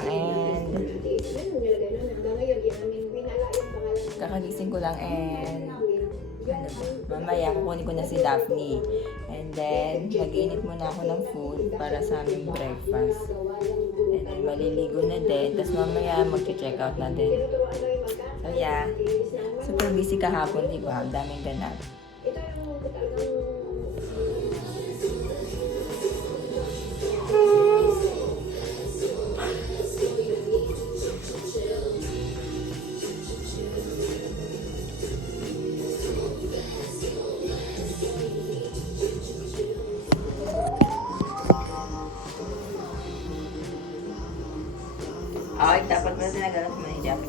lang and kakagising ko lang and mamaya kukunin ko na si Daphne. And then, mag-init muna ako ng food para sa aming breakfast. And then, maliligo na din. Tapos mamaya mag-check out na din. So yeah, super busy kahapon, di ba? Ang daming ganap. Ay, dapat pala sinagalap mo ni Jack.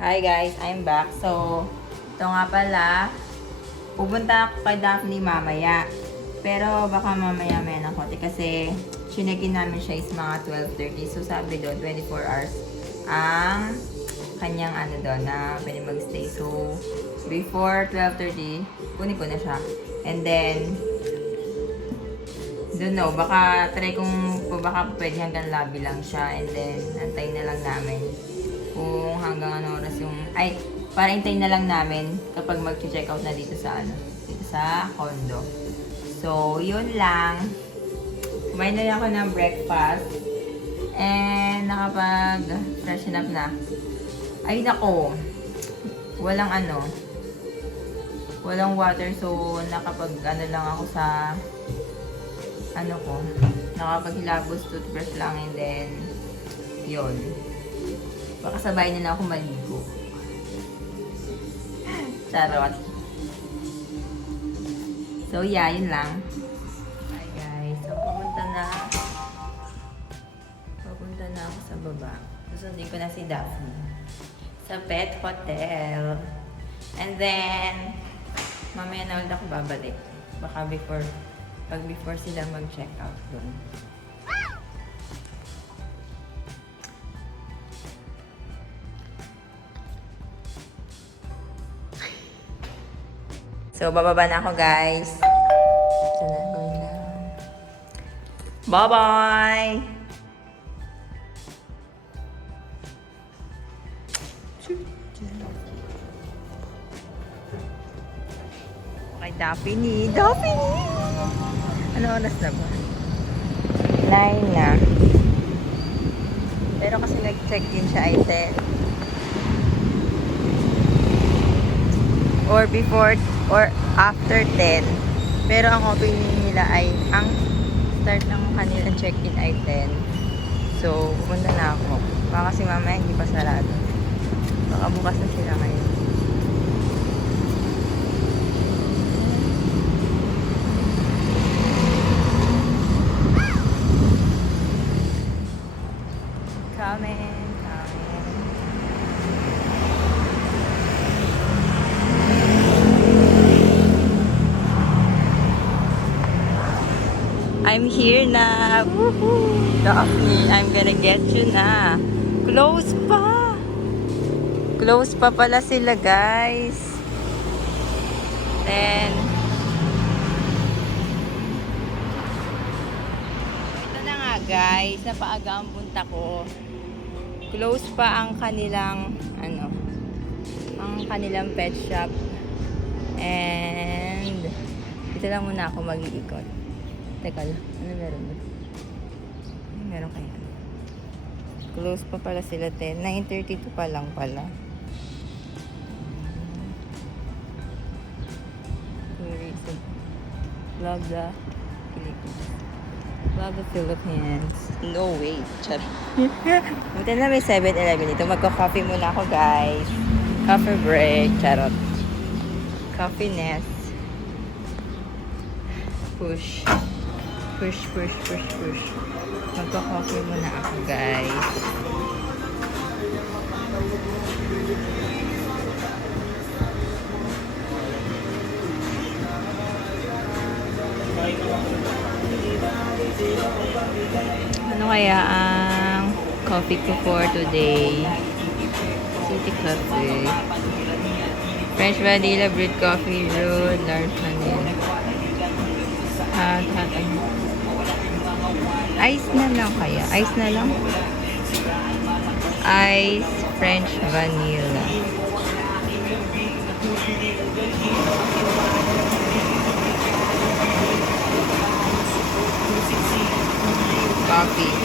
Hi guys, I'm back. So, ito nga pala, pupunta ako kay Daphne mamaya. Pero baka mamaya may ng konti kasi chinekin namin siya is mga 12:30. So, sabi doon, 24 hours ang kanyang ano doon na pwede magstay. So, before 12:30, kunin ko na siya. And then, don't know, baka try kung baka pwede hanggang lobby lang siya. And then, antayin na lang namin kung hanggang ano oras yung, ay, para hintayin na lang namin kapag mag-check out na dito sa ano, dito sa condo. So, yun lang. Kumain na ako ng breakfast and nakapag-freshen up na. Ay, nako, walang ano, walang water, so nakapag ano lang ako sa ano ko, nakapaghilabos toothbrush lang and then yun. Baka sabay na ako maligo. Charot. So, yeah, yun lang. Hi, guys. So, papunta na ako sa baba. Susundin ko na si Daphne sa pet hotel. And then, mamaya na ulit ako babalik. Baka before sila mag-check out doon. So, bababa na ako, guys. Ito na, going down. Bye-bye! Okay, Daphne! Daphne! Ano oras na ba? 9 na. Pero kasi nag-check-in siya ay 10. Or before or after 10. Pero ang opening nila ay, ang start ng kanilang check-in ay 10. So, pumunta na ako. Baka kasi mamaya hindi pa sarado. Baka bukas na sila ngayon. Coming. I'm here na. Woohoo! Daphne, I'm gonna get you na. Close pa. Close pa pala sila, guys. Then, ito na nga, guys. Napaaga ang punta ko. Close pa ang kanilang, ang kanilang pet shop. And, dito lang muna ako mag-iikot. Teka lang, ano meron ba? Ano meron kaya? Close pa pala sila 10. 9:32 pa lang pala. Tourism. Love the Philippines. Love the Philippines. No way. Charot. Buti na may 7-Eleven dito. Magka-coffee muna ako, guys. Coffee break. Charot. Coffee nest. Push. Push. Magpa-coffee muna ako, guys. Ano kaya ang coffee ko for today? City Cafe. French vanilla brewed coffee brewed large vanilla. Hot. Ice na lang kaya. Ice na lang. Ice French vanilla. Coffee.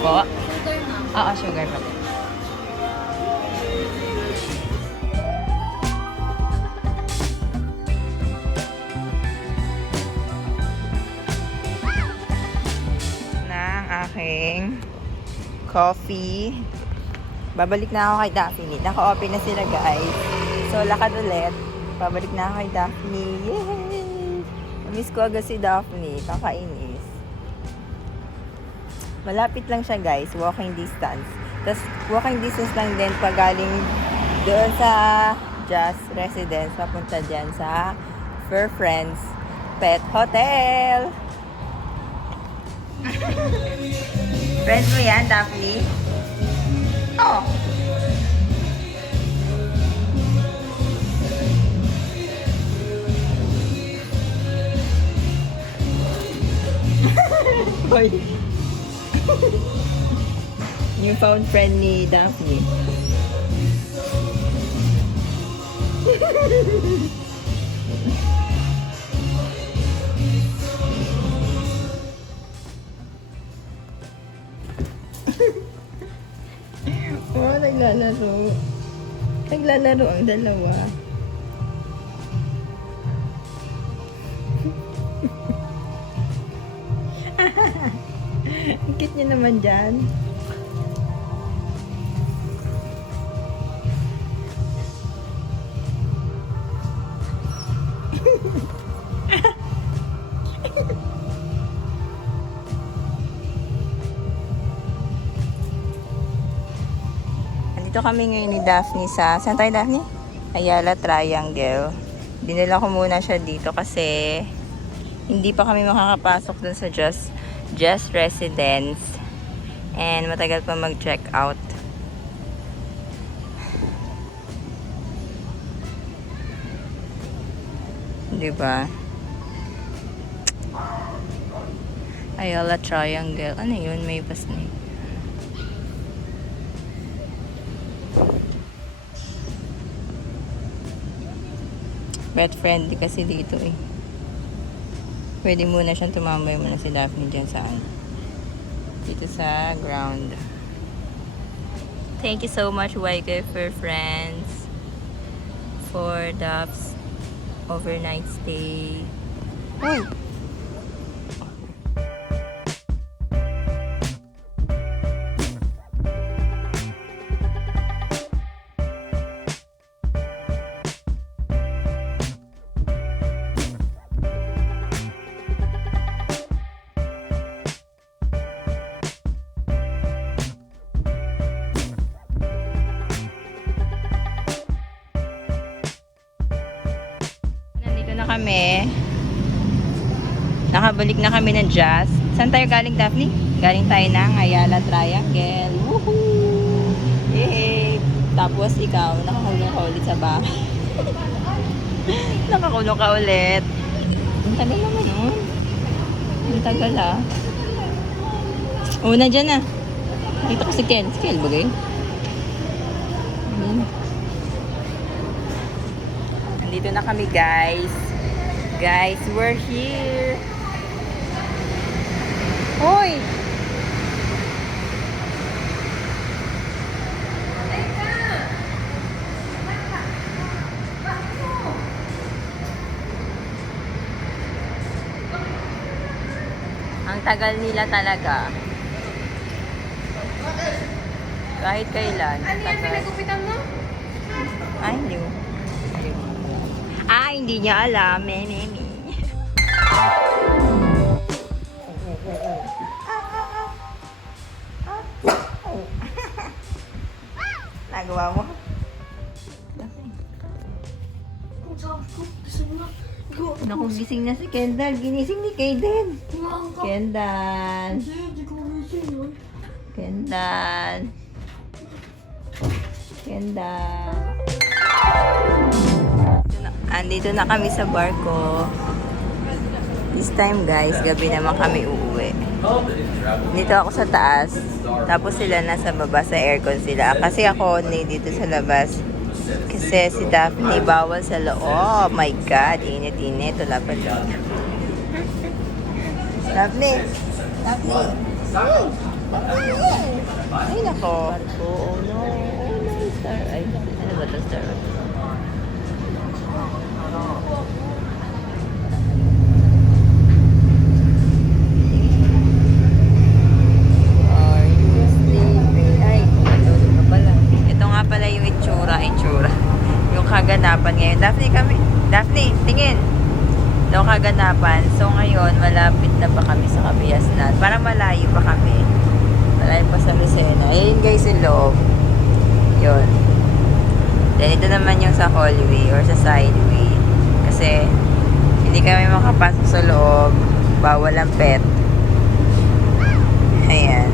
Po? Oo, sugar pa. Na ang aking coffee. Babalik na ako kay Daphne. Naka-open na sila, guys. So, lakad ulit. Babalik na ako kay Daphne. Yay! Miss ko agad si Daphne. Kakainis. Malapit lang siya, guys. Walking distance. Tapos, walking distance lang din pag galing doon sa Just Residence. Papunta dyan sa Fur Friends Pet Hotel. Friends mo yan, Daphne? Oh! Boy. Newfound friend ni Daphne. Oh, naglalaro. Naglalaro ang dalawa. Ang cute niya naman dyan. Andito kami ngayon ni Daphne sa... Saan tayo, Daphne? Ayala Triangle. Dinala ko muna siya dito kasi hindi pa kami makakapasok dun sa Just Residence. And matagal pa mag-check out. Diba? Ayala Triangle. Ano yun? May pasnake. Pet friendly kasi dito eh. Pwede muna siyang tumambay muna si Daphne dyan saan. Dito sa ground. Thank you so much, YK Fur Friends, for Daph's overnight stay. Hey! Kami. Nakabalik na kami ng Just. Saan tayo galing, Daphne? Galing tayo ng Ayala Triangle. Woohoo! Yay! Tapos ikaw, nakakulong ka ulit sa bahay. Nakakulong ka ulit. Ang tagal naman nun. Ang tagal ah. Una dyan ah. Dito ko si Ken. Si Ken bagay. Nandito na kami, guys. Guys, we're here. Hoy! Ang tagal nila talaga. Kahit kailan. Ano yan, pinagupitan mo? Ay, hindi mo. Hindi niya alam. Me. Nagawa mo? Naku, gising na si Kendall. Ginising ni Kaden. Kendall. Kendall. Kendall. Andito na kami sa barko. This time, guys, gabi naman kami uuwi. Dito ako sa taas. Tapos sila nasa baba sa aircon sila. Kasi ako dito sa labas. Kasi si Daphne bawal sa loob. Oh my God, init-init. Wala pa lang. Daphne! Daphne! Ay, nako. Oh no. Oh no, star. Ay, ano ba ito, star? Yung kaganapan ngayon. Daphne, tingin. Yung kaganapan. So ngayon, malapit na pa kami sa Kabiasnan. Parang malayo pa kami. Malayo pa sa Lucena. Ayun guys, yung loob. Yun. Then ito naman yung sa hallway or sa sideway. Kasi hindi kami makapasok sa loob. Bawal ang pet. Ayan.